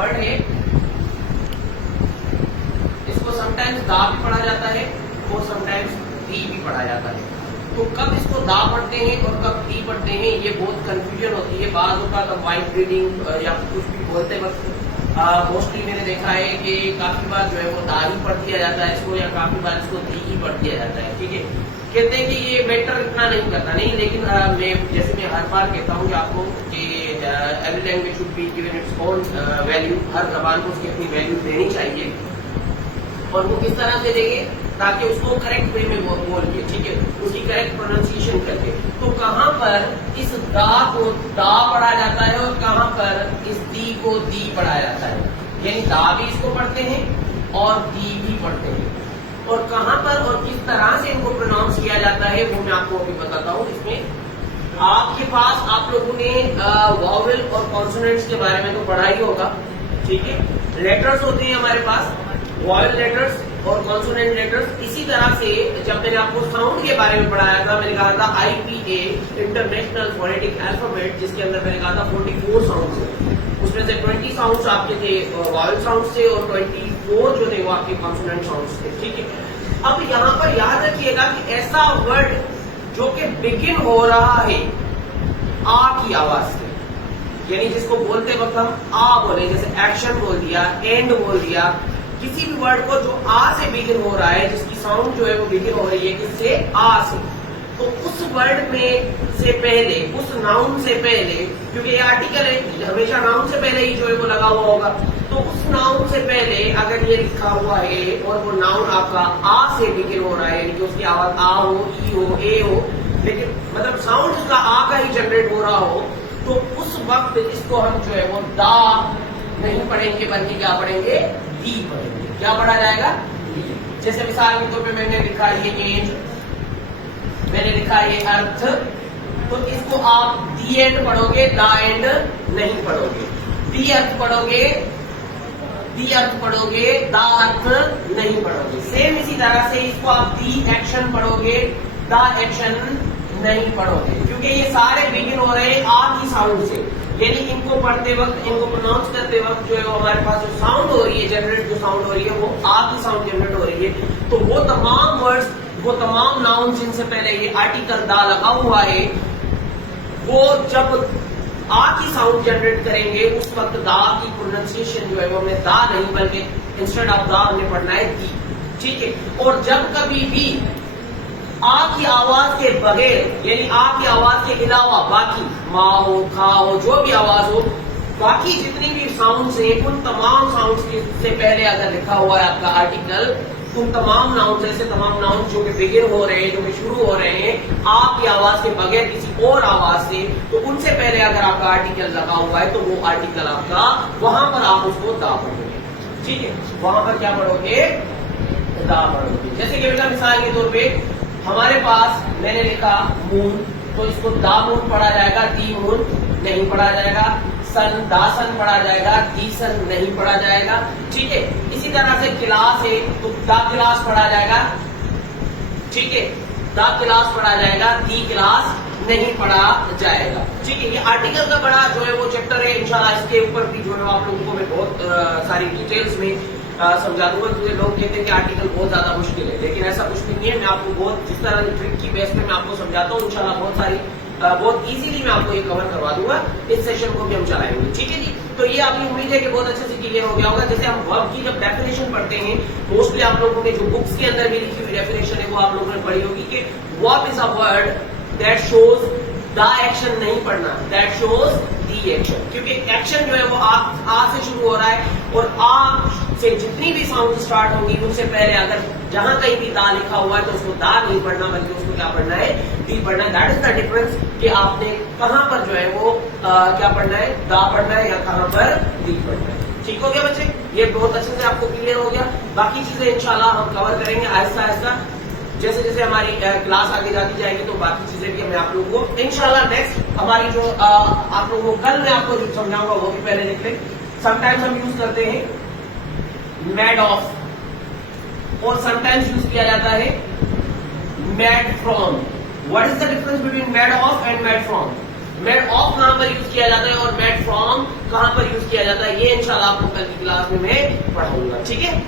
Word है, इसको sometimes दा भी पढ़ा जाता है और समटाइम्स दी भी पढ़ा जाता है। तो कब इसको दा पढ़ते हैं और कब दी पढ़ते हैं ये बहुत कंफ्यूजन होती है। बाद होता है वाइट रीडिंग या कुछ भी बोलते वक्त मोस्टली मैंने देखा है कि काफी बार जो है वो दा ही पढ़ दिया जाता है इसको, या काफी बार इसको दी ही पढ़ दिया जाता है। ठीक है, कहते हैं कि ये मैटर इतना नहीं करता, नहीं, लेकिन मैं हर बार कहता हूँ कि आपको कि every language should be given its own value. हर जबान को उसकी अपनी वैल्यू देनी चाहिए, और वो किस तरह से देंगे ताकि उसको करेक्ट वे में बोल के, ठीक है, उसकी करेक्ट प्रोनाउंसिएशन करके। तो कहाँ पर इस दा को दा पढ़ा जाता है और कहाँ पर इस दी को दी पढ़ा जाता है, यानी दा भी इसको पढ़ते हैं और दी भी पढ़ते हैं। और कहाँ पर और किस तरह से इनको प्रोनाउंस किया जाता है वो मैं आपको अभी बताता हूँ। इसमें आपके पास आप लोगों ने वॉवेल और कॉन्सोनेंट्स के बारे में तो पढ़ा ही होगा, ठीक है। लेटर्स होते हैं हमारे पास, वॉवेल लेटर्स और कॉन्सोनेंट लेटर्स। इसी तरह से जब मैंने आपको साउंड के बारे में पढ़ाया था, मैंने कहा था IPA इंटरनेशनल फोनेटिक अल्फाबेट, जिसके अंदर मैंने कहा था 44 साउंड्स है, उसमें से 20 साउंड्स आपके थे वॉवेल साउंड्स थे और 24 जो थे वो आपके कॉन्सोनेंट साउंड्स थे, ठीक है। अब यहाँ पर याद रखिएगा कि ऐसा वर्ड जो कि बिगिन हो रहा है आ की आवाज से, यानी जिसको बोलते वक्त हम आ बोले, जैसे एक्शन बोल दिया, एंड बोल दिया, किसी भी वर्ड को जो आ से बिगिन हो रहा है, जिसकी साउंड जो है वो बिगिन हो रही है किससे, आ से, तो उस वर्ड में से पहले, उस नाउन से पहले, क्योंकि ये आर्टिकल है हमेशा नाउन से पहले ही जो है वो लगा हुआ होगा, तो उस नाउन से पहले अगर ये लिखा हुआ है और वो नाउन आपका आ से बिगिन हो रहा है, यानी कि उसकी आवाज आ हो, ई हो, ए हो, लेकिन मतलब साउंड उसका आ का ही जनरेट हो रहा हो, तो उस वक्त इसको हम जो है वो दा नहीं पढ़ेंगे, बल्कि क्या पढ़ेंगे, दी पढ़ेंगे। क्या पढ़ा जाएगा, दी। जैसे मिसाल के तौर पे मैंने लिखा ये एंड, मैंने लिखा ये अर्थ, तो इसको आप दी एंड पढ़ोगे, दा एंड नहीं पढ़ोगे। दी अर्थ पढ़ोगे, दी अर्थ पढ़ोगे, दा अर्थ नहीं पढ़ोगे। सेम इसी तरह से इसको आप दी एक्शन पढ़ोगे, दा एक्शन नहीं पढ़ोगे, क्योंकि ये सारे बिगिन हो रहे हैं आ की साउंड से, यानी इनको पढ़ते वक्त, इनको प्रोनाउंस करते वक्त जो है वो हमारे पास जो साउंड हो रही है, जनरेट जो साउंड हो रही है, वो आ की साउंड जनरेट हो रही है। तो वो तमाम वर्ड्स, वो तमाम नाउन जिनसे पहले ये आर्टिकल दा लगा हुआ है, वो जब आ की साउंड जनरेट करेंगे उस वक्त दा की प्रोनाउंसिएशन जो है वो हमें दा नहीं बल्कि इंस्टेड ऑफ दा हमने पढ़ना है दी, ठीक है। और जब कभी भी आ की आवाज के बगैर, यानी आ की आवाज के अलावा बाकी माँ हो, खा हो, जो भी आवाज हो, बाकी जितनी भी साउंड्स हैं, उन तमाम साउंड्स से पहले अगर लिखा हुआ है आपका आर्टिकल, उन तमाम नाउन, ऐसे तमाम नाउन जो कि बिगिन हो रहे हैं, जो कि शुरू हो रहे हैं आ की आवाज के बगैर किसी और आवाज से, तो उनसे पहले अगर आपका आर्टिकल लगा हुआ है तो वो आर्टिकल आपका, वहां पर आप उसको दा पढ़ोगे, ठीक है। वहां पर क्या पढ़ोगे, दा पढ़ोगे। जैसे कि बेटा मिसाल के तौर पे हमारे पास मैंने लिखा मून, तो इसको दा मून पढ़ा जाएगा, दी मून नहीं पढ़ा जाएगा। सन, दा सन पढ़ा जाएगा, दी सन नहीं पढ़ा जाएगा, ठीक है। इसी तरह से क्लास है तो दा क्लास पढ़ा जाएगा, ठीक है, दा क्लास पढ़ा जाएगा, दी क्लास नहीं पढ़ा जाएगा, ठीक है। ये आर्टिकल का बड़ा जो है वो चैप्टर है, इंशाल्लाह इसके ऊपर भी जो है आप लोगों को मैं बहुत सारी डिटेल्स में समझा दूंगा, क्योंकि लोग कहते हैं कि आर्टिकल बहुत ज्यादा मुश्किल है, लेकिन ऐसा कुछ नहीं है। मैं आपको बहुत जिस तरह ट्रिक की बेस पे मैं आपको समझाता हूँ, इंशाल्लाह बहुत इजीली मैं आपको ये कवर करवा दूंगा। इस सेशन को भी हम चलाएंगे, ठीक है जी। तो ये आपकी उम्मीद है कि बहुत अच्छे से क्लियर हो गया होगा। जैसे हम वर्ब की जब डेफिनेशन पढ़ते हैं, मोस्टली आप लोगों ने जो बुक्स के अंदर भी लिखी हुई डेफिनेशन है वो आप लोगों ने पढ़ी होगी कि verb is a word that shows the action, नहीं पढ़ना, दैट शोज दी एक्शन, क्योंकि एक्शन जो है वो आ से शुरू हो रहा है, और आ से जितनी भी साउंड स्टार्ट होंगी उनसे पहले अगर जहां कहीं भी दा लिखा हुआ है तो उसको दा नहीं पढ़ना, बल्कि उसको क्या पढ़ना है, दी पढ़ना है। दैट इज द डिफरेंस कि आपने कहां पर जो है वो क्या पढ़ना है, दा पढ़ना है, या कहां पर दी पढ़ना है। ठीक हो गया बच्चे, ये बहुत अच्छे से आपको क्लियर हो गया। बाकी चीजें इंशाल्लाह हम कवर करेंगे आहिस्ता आहिस्ता, जैसे जैसे हमारी क्लास आगे जाती जाएगी, तो बाकी चीजें भी मैं आप लोगों को इंशाल्लाह नेक्स्ट हमारी जो आप लोगों को कल मैं आपको जो समझाऊंगा वो भी पहले देख लें। समटाइम्स हम यूज करते हैं मैड ऑफ, और समटाइम्स यूज किया जाता है mad from. What is the difference between mad of and mad from? Mad of कहां पर यूज किया जाता है और मैड फ्रॉम کہاں پر یوز کیا جاتا ہے یہ انشاءاللہ آپ کو کل کی کلاس میں میں پڑھاؤں گا. ٹھیک ہے.